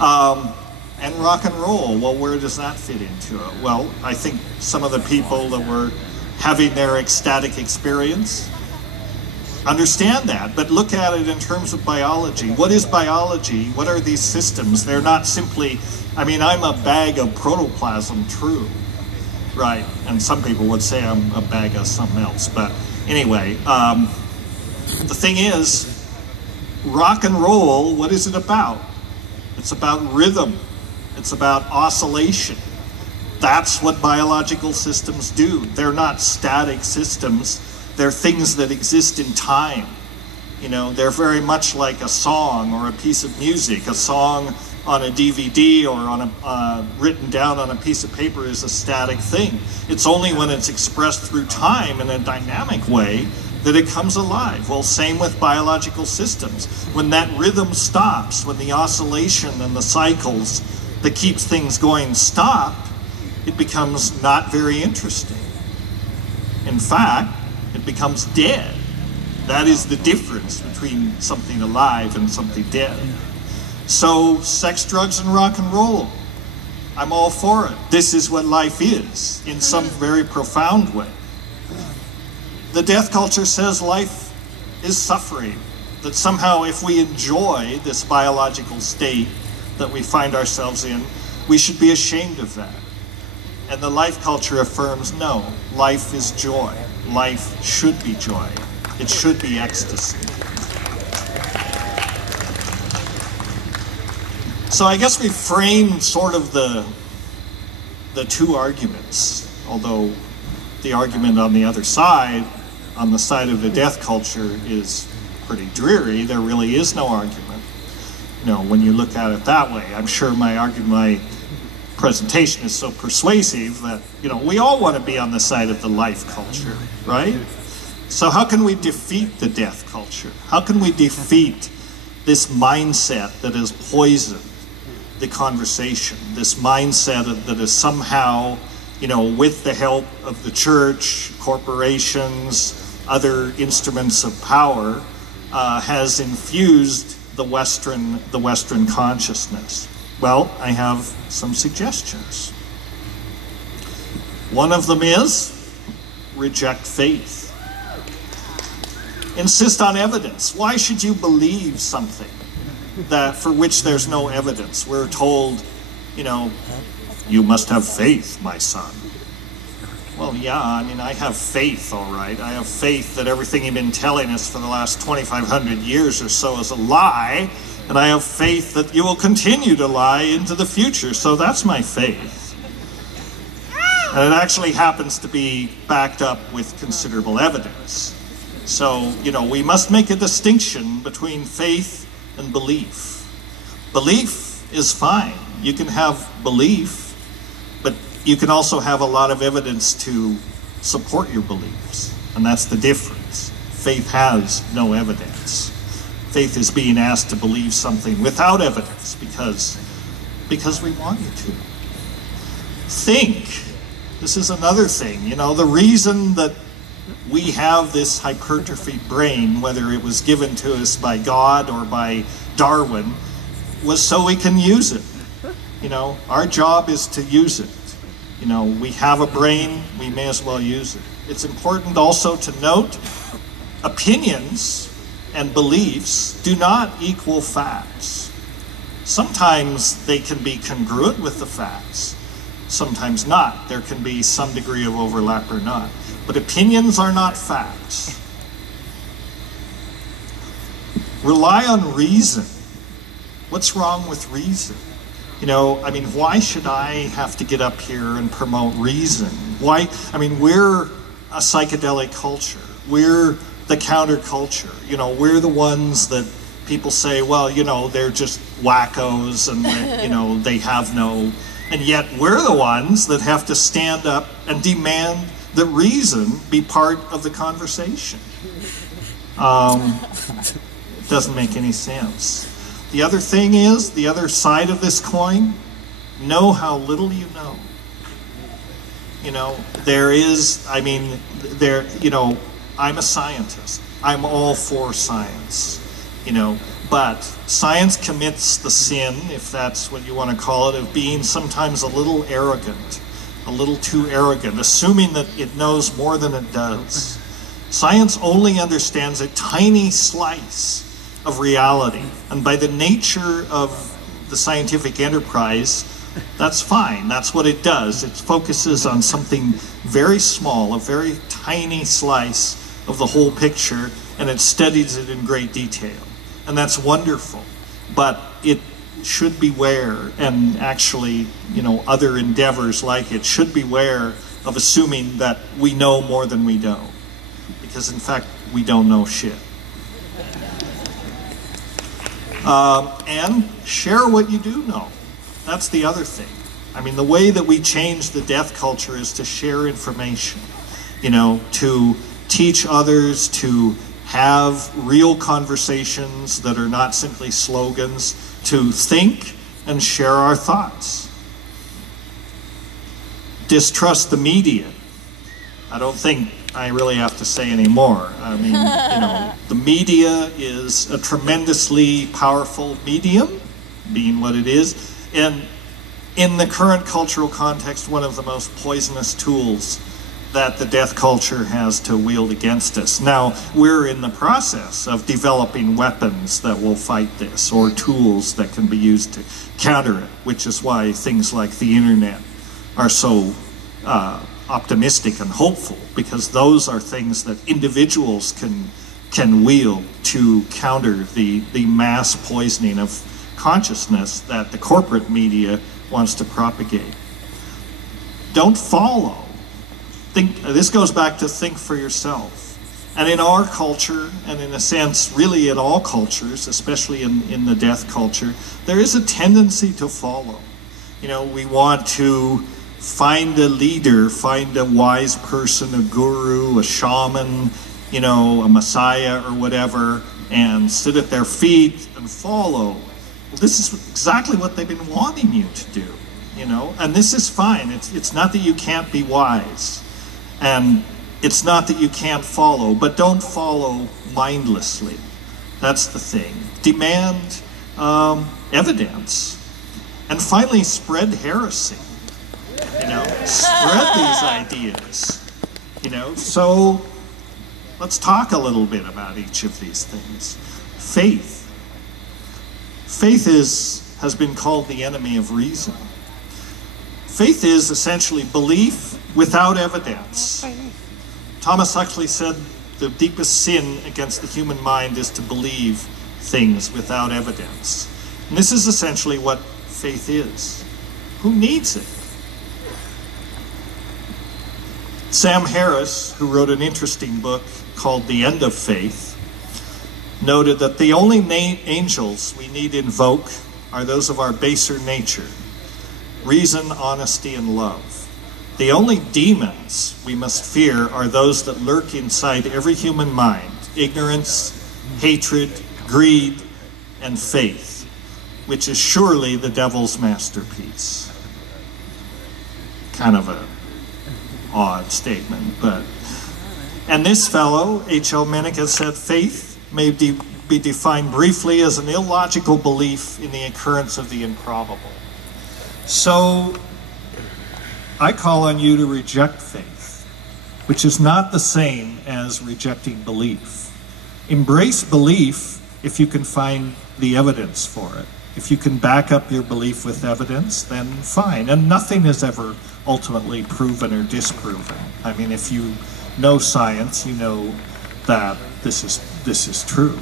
And rock and roll, well, where does that fit into it? Well, I think some of the people that were having their ecstatic experience understand that, but look at it in terms of biology. What is biology? What are these systems? They're not simply, I mean, I'm a bag of protoplasm, true, right? And some people would say I'm a bag of something else, but anyway, the thing is, rock and roll, what is it about? It's about rhythm. It's about oscillation. That's what biological systems do. They're not static systems. They're things that exist in time. You know, they're very much like a song or a piece of music. A song on a DVD or on written down on a piece of paper is a static thing. It's only when it's expressed through time in a dynamic way that it comes alive. Well, same with biological systems. When that rhythm stops, when the oscillation and the cycles that keeps things going stop, it becomes not very interesting. In fact, it becomes dead. That is the difference between something alive and something dead. So, sex, drugs, and rock and roll, I'm all for it. This is what life is, in some very profound way. The death culture says life is suffering, that somehow if we enjoy this biological state that we find ourselves in, we should be ashamed of that. And the life culture affirms, no, life is joy. Life should be joy. It should be ecstasy. So I guess we framed sort of the two arguments, although the argument on the other side, on the side of the death culture, is pretty dreary. There really is no argument. You know, when you look at it that way, I'm sure my presentation is so persuasive that, you know, we all want to be on the side of the life culture, right? So how can we defeat the death culture? How can we defeat this mindset that has poisoned the conversation, this mindset that is somehow, you know, with the help of the church, corporations, other instruments of power, has infused the Western consciousness? Well, I have some suggestions. One of them is reject faith. Insist on evidence. Why should you believe something that for which there's no evidence? We're told, you know, you must have faith, my son. Well, yeah, I mean, I have faith, all right. I have faith that everything you've been telling us for the last 2,500 years or so is a lie, and I have faith that you will continue to lie into the future, so that's my faith. And it actually happens to be backed up with considerable evidence. So, you know, we must make a distinction between faith and belief. Belief is fine. You can have belief, but you can also have a lot of evidence to support your beliefs, and that's the difference. Faith has no evidence. Faith is being asked to believe something without evidence because we want you to. Think. This is another thing. You know, the reason that we have this hypertrophied brain, whether it was given to us by God or by Darwin, was so we can use it. You know, our job is to use it. You know, we have a brain, we may as well use it. It's important also to note opinions and beliefs do not equal facts. Sometimes they can be congruent with the facts, sometimes not. There can be some degree of overlap or not. But opinions are not facts. Rely on reason. What's wrong with reason? You know, I mean, why should I have to get up here and promote reason? Why? I mean, we're a psychedelic culture. We're the counterculture. You know, we're the ones that people say, well, you know, they're just wackos and, you know, they have no... And yet we're the ones that have to stand up and demand that reason be part of the conversation. It doesn't make any sense. The other thing is, the other side of this coin, know how little you know. You know, there is, I mean, there, you know, I'm a scientist. I'm all for science. You know, But science commits the sin, if that's what you want to call it, of being sometimes a little arrogant, a little too arrogant, assuming that it knows more than it does. Science only understands a tiny slice of reality, and by the nature of the scientific enterprise, that's fine. That's what it does. It focuses on something very small, a very tiny slice of the whole picture, and it studies it in great detail. And that's wonderful. But it should beware, and actually, you know, other endeavors like it should beware of assuming that we know more than we know. Because in fact, we don't know shit. And share what you do know. That's the other thing. I mean, the way that we change the death culture is to share information, you know, to teach others, to have real conversations that are not simply slogans, to think and share our thoughts. Distrust the media. I don't think I really have to say any more. I mean, you know, the media is a tremendously powerful medium, being what it is, and in the current cultural context, one of the most poisonous tools that the death culture has to wield against us. Now, we're in the process of developing weapons that will fight this, or tools that can be used to counter it, which is why things like the internet are so optimistic and hopeful, because those are things that individuals can wield to counter the mass poisoning of consciousness that the corporate media wants to propagate. Don't follow. This goes back to think for yourself. And in our culture, and in a sense, really in all cultures, especially in the death culture, there is a tendency to follow. You know, we want to find a leader, find a wise person, a guru, a shaman, you know, a messiah or whatever, and sit at their feet and follow. Well, this is exactly what they've been wanting you to do, you know, and this is fine. It's not that you can't be wise, and it's not that you can't follow, but don't follow mindlessly. That's the thing. Demand evidence. And finally, spread heresy. You know, spread these ideas. You know, so let's talk a little bit about each of these things. Faith. Faith has been called the enemy of reason. Faith is essentially belief without evidence. Thomas Huxley said the deepest sin against the human mind is to believe things without evidence. And this is essentially what faith is. Who needs it? Sam Harris, who wrote an interesting book called The End of Faith, noted that the only angels we need invoke are those of our baser nature: reason, honesty, and love. The only demons we must fear are those that lurk inside every human mind: ignorance, hatred, greed, and faith, which is surely the devil's masterpiece. Kind of a odd statement, but... And this fellow, H.L. Mencken, said faith may be defined briefly as an illogical belief in the occurrence of the improbable. So I call on you to reject faith, which is not the same as rejecting belief. Embrace belief if you can find the evidence for it. If you can back up your belief with evidence, then fine. And nothing is ever ultimately proven or disproven. I mean, if you know science, you know that this is true.